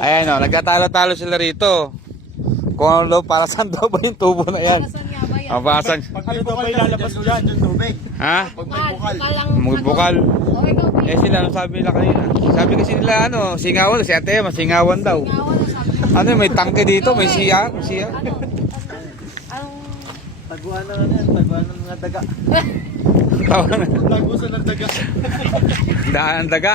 Ayan o, nagkatalo-talo sila rito. Kung ano para saan daw ba yung tubo na yan? Para saan? Pag may bukal na lalabas dyan yung tubig. Ha? Pag may bukal. Magbukal. Eh sila, ano sabi nila kanina? Sabi kasi nila ano, singawan, si ate, masingawan daw. Ano, may tangke dito, may siya. Taguan na yan, taguan ng mga daga. Tagusan ng daga. Daan ang daga.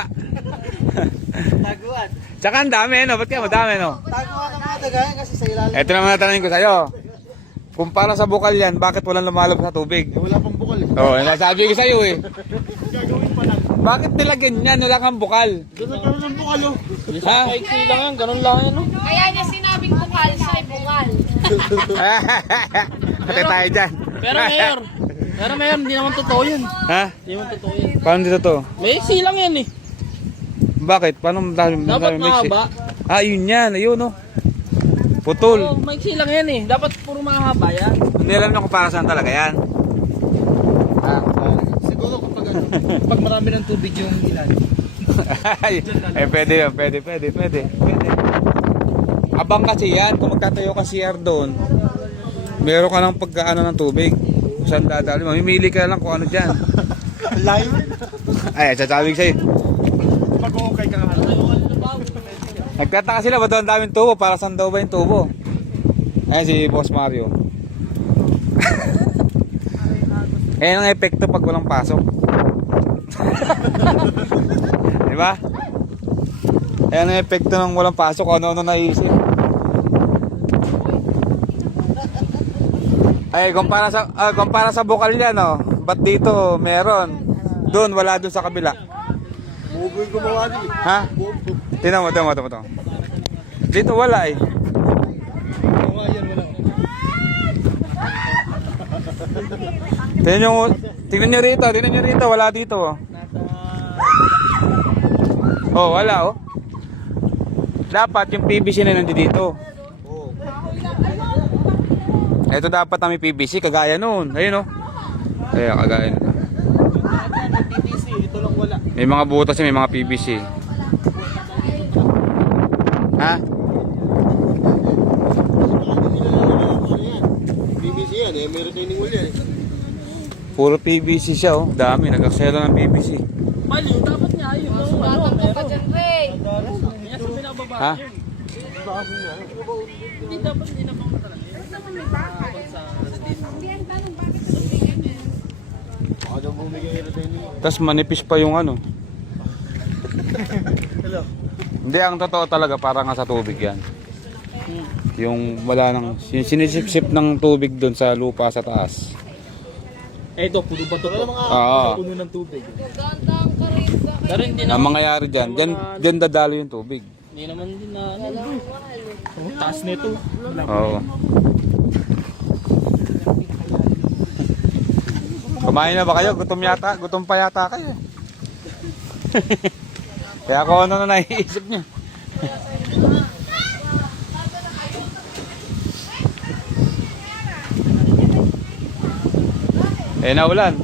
Taguan. Tsaka ang dami, no? Ba't kaya madami, no? Taguan ng mga daga yan kasi sa ilalim. Ito naman natanongin ko sa'yo. Kung para sa bukal yan, bakit walang lumalabas sa tubig? Wala pang bukal eh. Oo, nasabi ko sa'yo eh. Gagawin pa lang. Bakit nilagyan yan? Wala kang bukal. Doon nagkaroon ng bukal oh. Ha? Kaiksi lang yan, ganun lang yan oh. Kaya niya sinabing bukal, siya ay bukal. Ate tayo dyan. Pero mayor, hindi naman totoo yun. Ha? Hindi naman totoo yun. Paano dito to? May silang yan eh. Bakit? Paano Dapat mahaba. Ah, yun yan. Ayun, no? Putol. Oo, may silang yan eh. Dapat puro mahaba yan. Hindi alam nyo kung para saan talaga yan. Siguro pag marami ng tubig yung ilan. Eh, pwede yun. Pwede. Abang kasi yan. Kung magtatayo ka CR doon, meron ka ng pagkaano ng tubig. Kung saan dadali mo. Mamimili ka lang kung ano dyan. Live? Ay, sasabi ko sa'yo. Mag-uukay ka nga. Nagtataka sila, ba't daw ang daming tubo? Para saan daw ba yung tubo? Ayan si Boss Mario. Ayan ang epekto pag walang pasok. Diba? Ayan ang epekto ng walang pasok. Ano-ano naisip. Ay, kumpara sa bukal yan, oh. Ba't dito meron? Doon, wala doon sa kabila. Bubo yung gumawa din eh. Ha? Tingnan mo. Dito wala eh. Oo nga yan, wala. Tingnan nyo rito, wala dito oh. Oh, wala oh. Dapat yung PVC na nandito. Oo. Ito dapat na may PVC, kagaya noon. Ayun oh. Kaya kagaya nito. TTC, ito lang wala. May mga butas, may mga PVC. Ha? BBC yan eh, may retaining wall yan eh. Puro PVC siya oh. Dami, nagkaselo ng PVC. Mali, dapat nga yun. Batang ka pa dyan, Ray. Kaya sa binababa Ha? yun. Hindi dapat, hindi naman talaga. Baka daw bumigay yung retaining wall. Tapos manipis pa yung ano. Hello? Hindi, ang totoo talaga para nga sa tubig yan. Yung wala nang sinisipsip ng tubig doon sa lupa sa taas. Eh ito, puno ba ito? Wala mga Oo. puno ng tubig. Gandang ka rin sa Pero hindi Ang naman, mangyayari dyan, dyan dadalo yung tubig. hindi naman din na, oh, taas nito. Oo. Kumain na ba kayo? Gutom pa yata kayo. Kaya kung ano na naiisip niyo. Naulan.